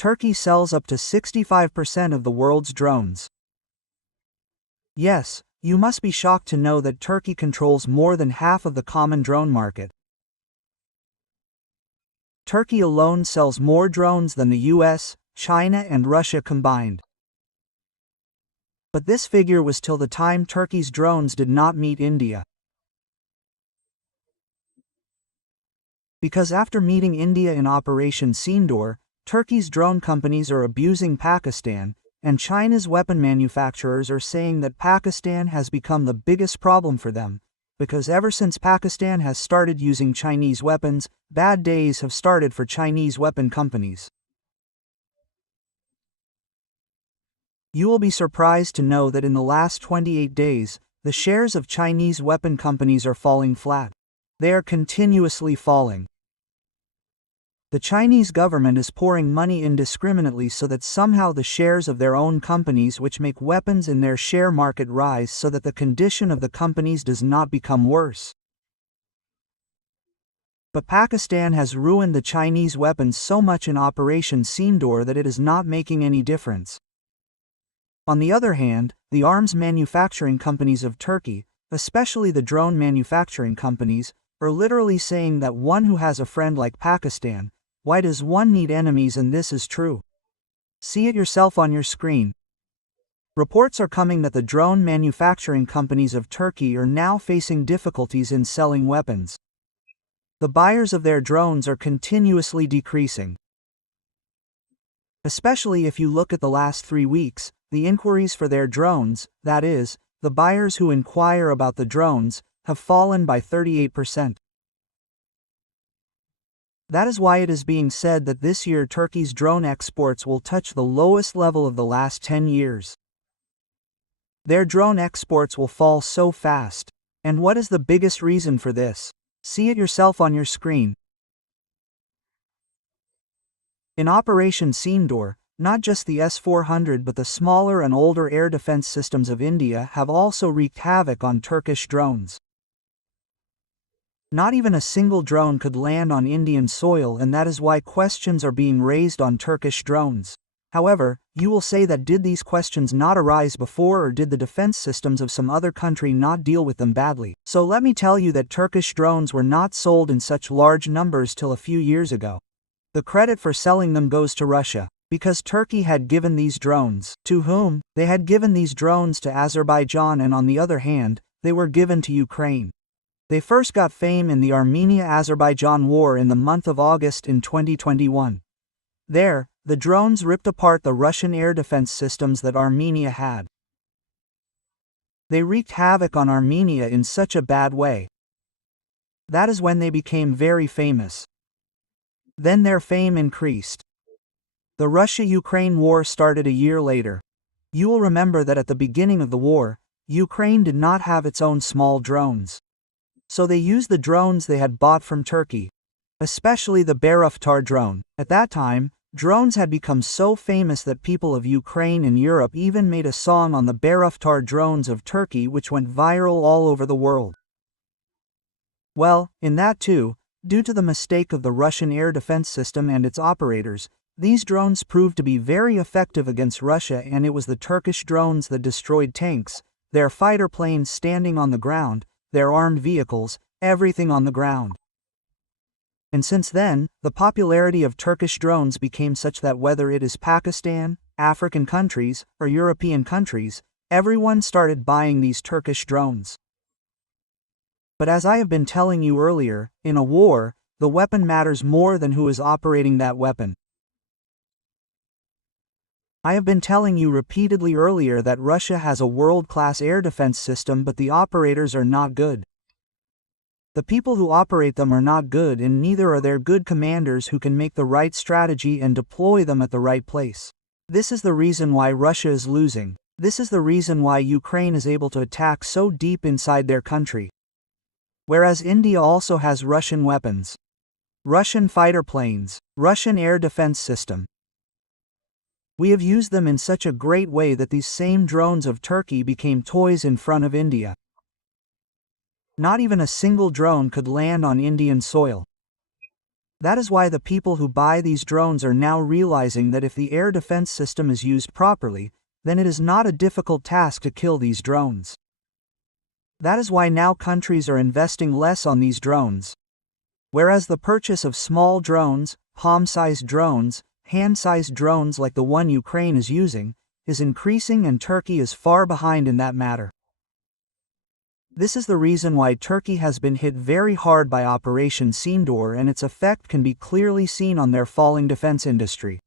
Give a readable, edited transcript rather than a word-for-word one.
Turkey sells up to 65% of the world's drones. Yes, you must be shocked to know that Turkey controls more than half of the common drone market. Turkey alone sells more drones than the US, China and Russia combined. But this figure was till the time Turkey's drones did not meet India. Because after meeting India in Operation Sindoor, Turkey's drone companies are abusing Pakistan, and China's weapon manufacturers are saying that Pakistan has become the biggest problem for them, because ever since Pakistan has started using Chinese weapons, bad days have started for Chinese weapon companies. You will be surprised to know that in the last 28 days, the shares of Chinese weapon companies are falling flat. They are continuously falling. The Chinese government is pouring money indiscriminately so that somehow the shares of their own companies which make weapons in their share market rise so that the condition of the companies does not become worse. But Pakistan has ruined the Chinese weapons so much in Operation Sindoor that it is not making any difference. On the other hand, the arms manufacturing companies of Turkey, especially the drone manufacturing companies, are literally saying that one who has a friend like Pakistan, why does one need enemies? And this is true. See it yourself on your screen. Reports are coming that the drone manufacturing companies of Turkey are now facing difficulties in selling weapons. The buyers of their drones are continuously decreasing. Especially if you look at the last 3 weeks, the inquiries for their drones, that is, the buyers who inquire about the drones, have fallen by 38%. That is why it is being said that this year Turkey's drone exports will touch the lowest level of the last 10 years. Their drone exports will fall so fast. And what is the biggest reason for this? See it yourself on your screen. In Operation Sindoor, not just the S-400 but the smaller and older air defense systems of India have also wreaked havoc on Turkish drones. Not even a single drone could land on Indian soil, and that is why questions are being raised on Turkish drones. However, you will say that did these questions not arise before, or did the defense systems of some other country not deal with them badly? So let me tell you that Turkish drones were not sold in such large numbers till a few years ago. The credit for selling them goes to Russia, because Turkey had given these drones. To whom? They had given these drones to Azerbaijan, and on the other hand, they were given to Ukraine. They first got fame in the Armenia-Azerbaijan war in the month of August in 2021. There, the drones ripped apart the Russian air defense systems that Armenia had. They wreaked havoc on Armenia in such a bad way. That is when they became very famous. Then their fame increased. The Russia-Ukraine war started a year later. You will remember that at the beginning of the war, Ukraine did not have its own small drones. So they used the drones they had bought from Turkey, especially the Bayraktar drone. At that time, drones had become so famous that people of Ukraine and Europe even made a song on the Bayraktar drones of Turkey which went viral all over the world. Well, in that too, due to the mistake of the Russian air defense system and its operators, these drones proved to be very effective against Russia, and it was the Turkish drones that destroyed tanks, their fighter planes standing on the ground, their armed vehicles, everything on the ground. And since then, the popularity of Turkish drones became such that whether it is Pakistan, African countries, or European countries, everyone started buying these Turkish drones. But as I have been telling you earlier, in a war, the weapon matters more than who is operating that weapon. I have been telling you repeatedly earlier that Russia has a world-class air defense system, but the operators are not good. The people who operate them are not good, and neither are there good commanders who can make the right strategy and deploy them at the right place. This is the reason why Russia is losing. This is the reason why Ukraine is able to attack so deep inside their country. Whereas India also has Russian weapons, Russian fighter planes, Russian air defense system. We have used them in such a great way that these same drones of Turkey became toys in front of India. Not even a single drone could land on Indian soil. That is why the people who buy these drones are now realizing that if the air defense system is used properly, then it is not a difficult task to kill these drones. That is why now countries are investing less on these drones. Whereas the purchase of small drones, palm-sized drones, hand-sized drones like the one Ukraine is using, is increasing and Turkey is far behind in that matter. This is the reason why Turkey has been hit very hard by Operation Sindoor, and its effect can be clearly seen on their falling defense industry.